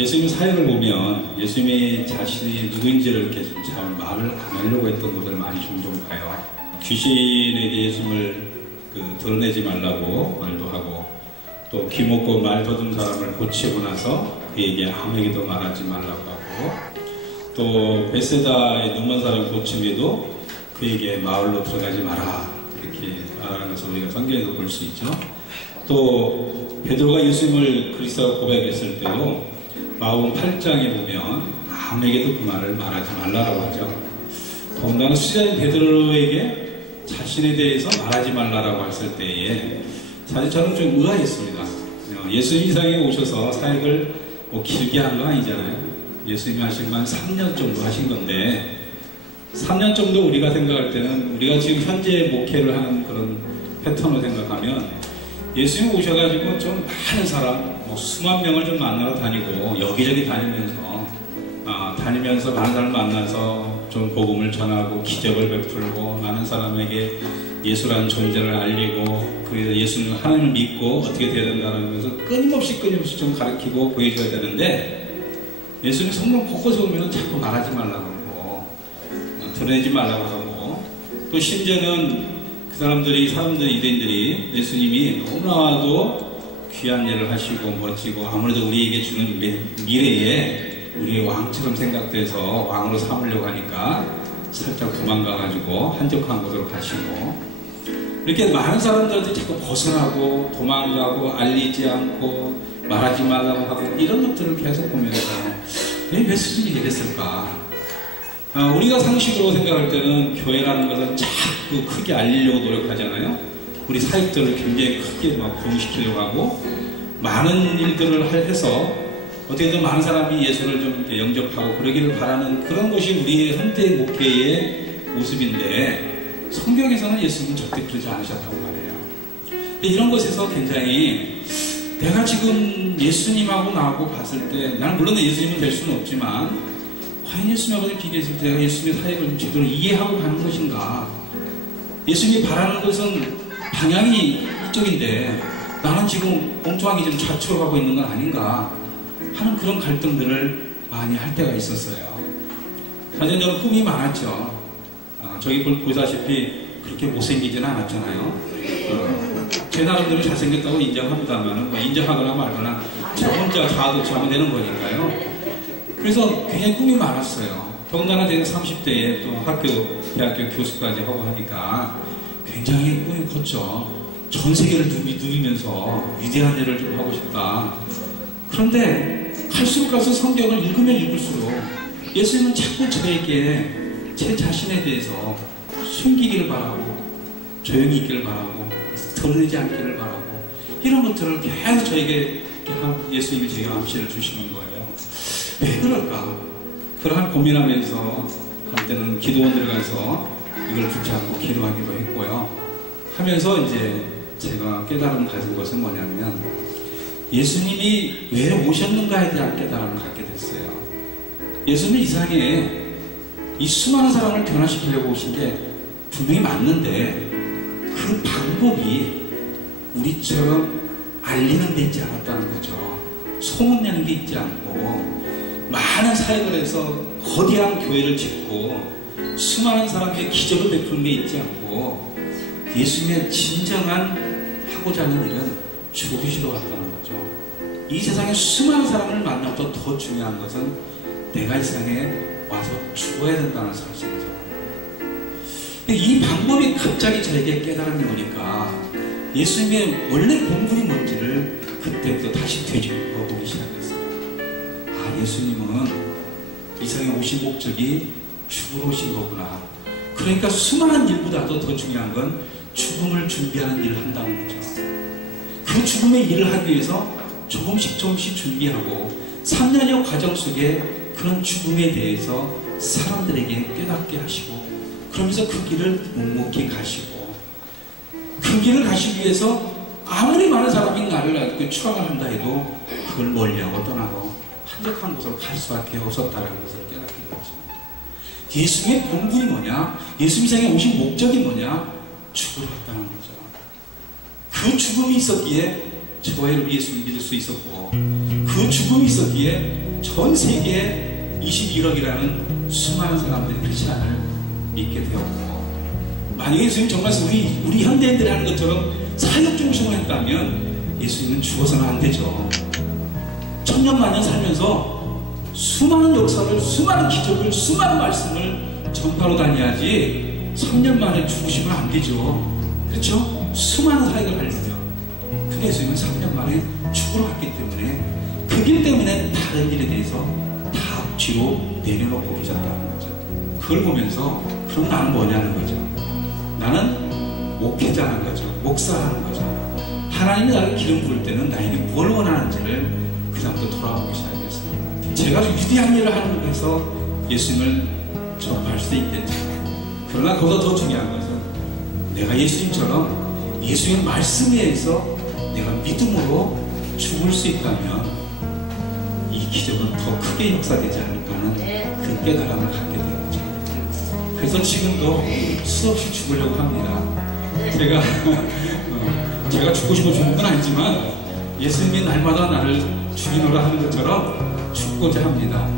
예수님 사역을 보면 예수님이 자신이 누구인지를 이렇게 좀 잘 말을 안 하려고 했던 것을 많이 종종 봐요. 귀신에게 예수님을 드러내지 말라고 말도 하고, 또 귀먹고 말 더듬 사람을 고치고 나서 그에게 아무에게도 말하지 말라고 하고, 또 베세다의 눈먼 사람 고침에도 그에게 마을로 들어가지 마라 이렇게 말하는 것을 우리가 성경에서 볼 수 있죠. 또 베드로가 예수님을 그리스도라고 고백했을 때도 마음 8장에 보면 아무에게도 그 말을 말하지 말라라고 하죠. 더군다나 수자인 베드로에게 자신에 대해서 말하지 말라라고 했을 때에 사실 저는 좀 의아했습니다. 예수님 이 세상에 오셔서 사역을 뭐 길게 한 건 아니잖아요. 예수님이 하신 건 3년 정도 하신 건데, 3년 정도 우리가 생각할 때는, 우리가 지금 현재 목회를 하는 그런 패턴으로 생각하면 예수님이 오셔가지고 좀 많은 사람, 뭐 수만 명을 좀 만나러 다니고 여기저기 다니면서 많은 사람을 만나서 좀 복음을 전하고 기적을 베풀고 많은 사람에게 예수라는 존재를 알리고, 그래서 예수님 하나님을 믿고 어떻게 돼야 된다는 것을 끊임없이 좀 가르치고 보여줘야 되는데, 예수님 성경 곳곳에 보면 자꾸 말하지 말라고 하고 드러내지 말라고 하고, 또 심지어는 그 사람들이 유대인들이 예수님이 너무나도 귀한 일을 하시고 멋지고 아무래도 우리에게 주는 미래에 우리의 왕처럼 생각돼서 왕으로 삼으려고 하니까 살짝 도망가가지고 한적한 곳으로 가시고, 이렇게 많은 사람들한테 자꾸 벗어나고 도망가고 알리지 않고 말하지 말라고 하고 이런 것들을 계속 보면서 왜 메시지를 이랬을까? 우리가 상식으로 생각할 때는 교회라는 것은 자꾸 크게 알리려고 노력하잖아요. 우리 사역들을 굉장히 크게 막 부흥시키려고 하고 많은 일들을 해서 어떻게든 많은 사람이 예수를 좀 이렇게 영접하고 그러기를 바라는 그런 것이 우리의 현대 목회의 모습인데, 성경에서는 예수님은 절대 그러지 않으셨단 말이에요. 이런 것에서 굉장히 내가 지금 예수님하고 나하고 봤을 때, 나는 물론 예수님은 될 수는 없지만 과연 예수님하고 비교했을 때 내가 예수님의 사역을 좀 제대로 이해하고 가는 것인가? 예수님이 바라는 것은 방향이 이쪽인데 나는 지금 엉뚱하게 좀 좌측으로 가고 있는 건 아닌가 하는 그런 갈등들을 많이 할 때가 있었어요. 사실 저는 꿈이 많았죠. 저기 보다시피 그렇게 못생기지는 않았잖아요. 제 나름대로 잘생겼다고 인정합니다만, 인정하거나 말거나 저 혼자 자아도취하면 되는 거니까요. 그래서 굉장히 꿈이 많았어요. 더군다나 제가 30대에 또 대학교 교수까지 하고 하니까 굉장히 꿈이 컸죠. 전 세계를 누비면서 위대한 일을 좀 하고 싶다. 그런데 갈수록 성경을 읽으면 읽을수록 예수님은 자꾸 저에게 제 자신에 대해서 숨기기를 바라고 조용히 있기를 바라고 드러내지 않기를 바라고 이런 것들을 계속 저에게 예수님이 제게 암시를 주시는 거예요. 왜 그럴까? 그러한 고민하면서 한때는 기도원 들어가서 이걸 붙잡고 기도하기도 했고요. 하면서 이제 제가 깨달음을 가진 것은 뭐냐면, 예수님이 왜 오셨는가에 대한 깨달음을 갖게 됐어요. 예수님은 이 세상에 이 수많은 사람을 변화시키려고 오신 게 분명히 맞는데, 그 방법이 우리처럼 알리는 데 있지 않았다는 거죠. 소문내는 게 있지 않고, 많은 사역을 해서 거대한 교회를 짓고 수많은 사람에게 기적을 베푸는 게 있지 않고, 예수님의 진정한 하고자 하는 일은 죽으시러 갔다는 거죠. 이 세상에 수많은 사람을 만나도 더 중요한 것은 내가 이 세상에 와서 죽어야 된다는 사실이죠. 이 방법이 갑자기 저에게 깨달음이 오니까 예수님의 원래 본분이 뭔지를 그때부터 다시 되짚어 보기 시작했어요. 예수님은 이 세상에 오신 목적이 죽으러 오신 거구나. 그러니까 수많은 일보다도 더 중요한 건 죽음을 준비하는 일을 한다는 거죠. 그 죽음의 일을 하기 위해서 조금씩 준비하고 3년여 과정 속에 그런 죽음에 대해서 사람들에게 깨닫게 하시고, 그러면서 그 길을 묵묵히 가시고, 그 길을 가시기 위해서 아무리 많은 사람이 나를 추앙을 한다 해도 그걸 멀리하고 떠나고 한적한 곳으로 갈 수밖에 없었다는 것을 깨닫게 되었습니다. 예수님의 본분이 뭐냐? 예수님 세상에 오신 목적이 뭐냐? 죽으러 왔다는 거죠. 그 죽음이 있었기에 저와 여러분이 예수를 믿을 수 있었고, 그 죽음이 있었기에 전 세계에 21억이라는 수많은 사람들이 크리스찬을 믿게 되었고, 만약에 예수님 정말 우리 현대인들이 하는 것처럼 사역 중심으로 했다면 예수님은 죽어서는 안 되죠. 천년만년 살면서 수많은 역사를, 수많은 기적을, 수많은 말씀을 전파로 다녀야지 3년 만에 죽으시면 안 되죠. 그렇죠? 수많은 사역을 하려면. 근데 예수님은 3년 만에 죽으러 갔기 때문에 그 길 때문에 다른 일에 대해서 다 뒤로 내려놓고 계셨다는 거죠. 그걸 보면서 그럼 나는 뭐냐는 거죠. 나는 목회자라는 거죠. 목사라는 거죠. 하나님이 나를 기름 부을 때는 나에게 뭘 원하는지를 그 다음부터 돌아보기 시작했습니다. 제가 위대한 일을 하는 것에서 예수님을 접할 수 있겠죠. 그러나 그보다 더 중요한 것은 내가 예수님처럼 예수님의 말씀에 의해서 내가 믿음으로 죽을 수 있다면 이 기적은 더 크게 역사되지 않을까 하는 그 깨달음을 갖게 되었죠. 그래서 지금도 수없이 죽으려고 합니다. 제가 죽고 싶어 죽는 건 아니지만 예수님이 날마다 나를 죽이노라 하는 것처럼 죽고자 합니다.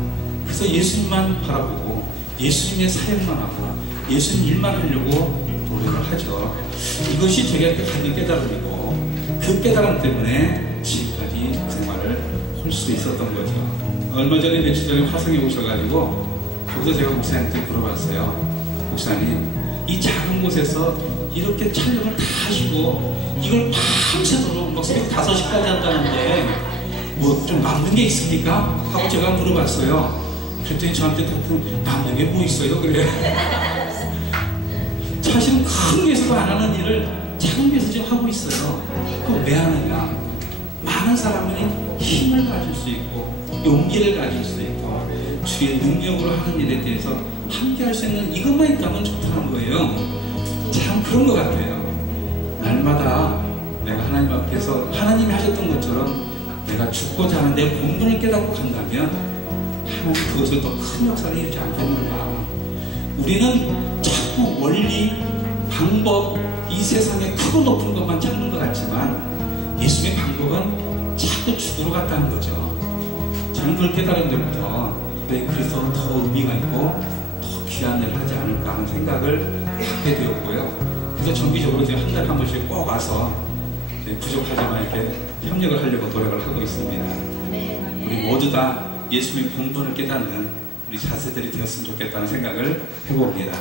그래서 예수님만 바라보고 예수님의 사역만 하고 예수님 일만 하려고 노력을 하죠. 이것이 제가 가진 깨달음이고 그 깨달음 때문에 지금까지 그 생활을 할 수 있었던 거죠. 얼마 전에 며칠 전에 화성에 오셔가지고 거기서 제가 목사님한테 물어봤어요. 목사님, 이 작은 곳에서 이렇게 촬영을 다 하시고 이걸 밤새도록 막 새벽 5시까지 한다는데 뭐 좀 남는 게 있습니까? 하고 제가 물어봤어요. 그랬더니 저한테 남는 게 뭐 있어요? 그래. 사실은 큰 교회에서도 안 하는 일을 작은 교회에서 지금 하고 있어요. 그거 왜 하느냐? 많은 사람들이 힘을 가질 수 있고 용기를 가질 수 있고 주의 능력으로 하는 일에 대해서 함께 할 수 있는 이것만 있다면 좋다는 거예요. 참 그런 것 같아요. 날마다 내가 하나님 앞에서 하나님이 하셨던 것처럼 내가 죽고자 하는 내 본분을 깨닫고 간다면 하나님 그것을 더 큰 역사를 이루지 않겠는가. 우리는 자꾸 원리, 방법, 이 세상에 크고 높은 것만 찾는 것 같지만 예수님의 방법은 자꾸 죽으러 갔다는 거죠. 저는 그걸 깨달은 데부터 그래서 더 의미가 있고 더 귀한 일을 하지 않을까 하는 생각을 갖게 되었고요. 그래서 정기적으로 제가 한 달에 한 번씩 꼭 와서 부족하지만 이렇게 협력을 하려고 노력을 하고 있습니다. 우리 모두 다 예수님의 본분을 깨닫는 우리 자세들이 되었으면 좋겠다는 생각을 해봅니다.